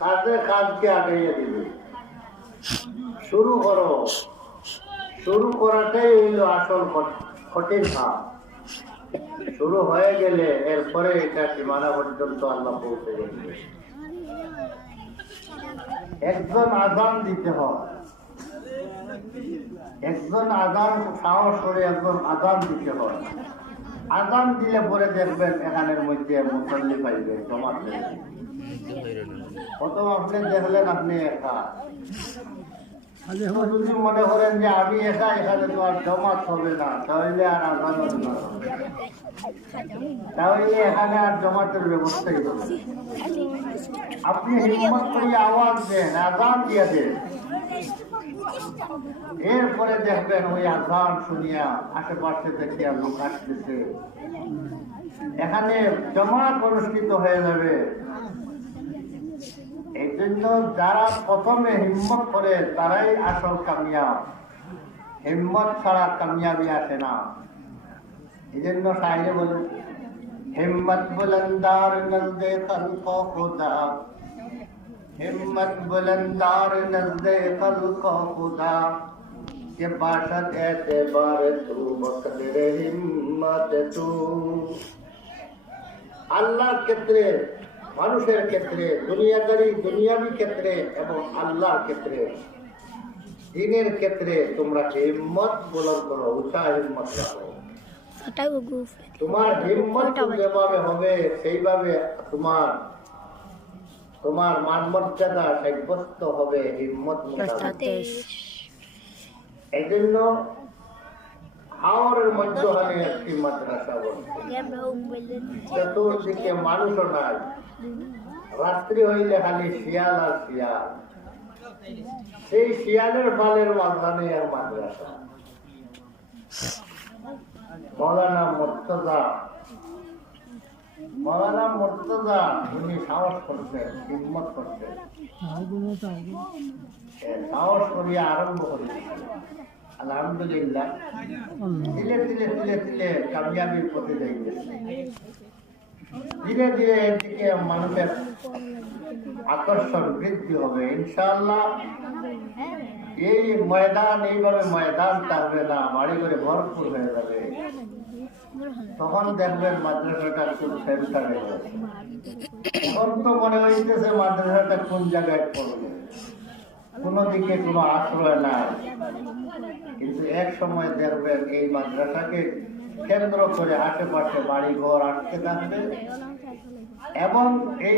কাজে কাজকে আগাইয়া দিবে। শুরু করো, শুরু করাটাই হইল আসল কঠিন কাজ। শুরু হয়ে গেলে এরপরে এটা সীমানা পর্যন্ত আল্লাহ পৌঁছে যাবে। একজন আজান দিতে হয়, একজন আজান সাহস করে একজন আজান দিতে হয়। আজান দিলে পরে দেখবেন এখানের মধ্যে মুসল্লি পাইবে, জমাত পাইবে। প্রথম আপনি দেখলেন আপনি একা, যদি মনে করেন যে আমি একা, এখানে তো আর জমাত হবে না, তাহলে আর আজান হবে না, তাহলে এখানে আর জমাতের ব্যবস্থাই হবে। আপনি হিম্মত করে আওয়াজ দেন, আজান দিয়ে দেন, এরপরে দেখবেন ওই আজান শুনিয়া আশেপাশে থেকে লোক আসতেছে, এখানে জমাত অনুষ্ঠিত হয়ে যাবে। এই জন্য যারা প্রথমে হিম্মত করে তারাই আসল কামিয়াব, হিম্মত ছাড়া কামিয়াবি আসে না। এই জন্য শায়রে বলে, হিম্মত বুলন্দার নজদে খলক খুদা, হিম্মত বুলন্দার নজদে খলক খুদা, কে বাশদ এতেবার তু বকদরে হিম্মত তু। আল্লাহর ক্ষেত্রে, মানুষের ক্ষেত্রে, দুনিয়াবি ক্ষেত্রে এবং আল্লাহর ক্ষেত্রে, দিনের ক্ষেত্রে তোমরা হিম্মত বুলন্দ করো, উঁচা হিম্মত রাখো। তোমার হিম্মত যেভাবে হবে সেইভাবে তোমার মান মর্যাদা সাব্যস্ত হবে হিম্মত মোতাবেক। এই জন্য হাওরের মধ্যখানে একটি মাদ্রাসা বলছে, চতুর্দিকে মানুষও নাই, রাত্রি হইলে খালি শিয়াল আর শিয়াল, সেই শিয়ালের বালের মাঝখানে আর মাদ্রাসা। মৌলানা মুর্তজা উনি সাহস করছেন, হিম্মত করছেন, সাহস করিয়া আরম্ভ করেছেন। আলহামদুলিল্লাহ, ধীরে ধীরে ধীরে ধীরে কামিয়াবির পথে যাইতেছে। ধীরে ধীরে এর দিকে মানুষের আকর্ষণ বৃদ্ধি হবে ইনশাআল্লাহ। এই ময়দান এইভাবে ময়দান থাকবে না, বাড়ি করে ভরপুর হয়ে যাবে। তখন দেখবেন মাদ্রাসাটা খুব সেন্টারে হয়েছে। এখন তো মনে হইতেছে মাদ্রাসাটা কোন জায়গায় পড়বে, কোনো দিকে কোনো আশ্রয় নাই। কিন্তু এক সময় দেখবেন এই মাদ্রাসাকে কেন্দ্র করে আশেপাশে বাড়ি ঘর আসতে থাকবে এবং এই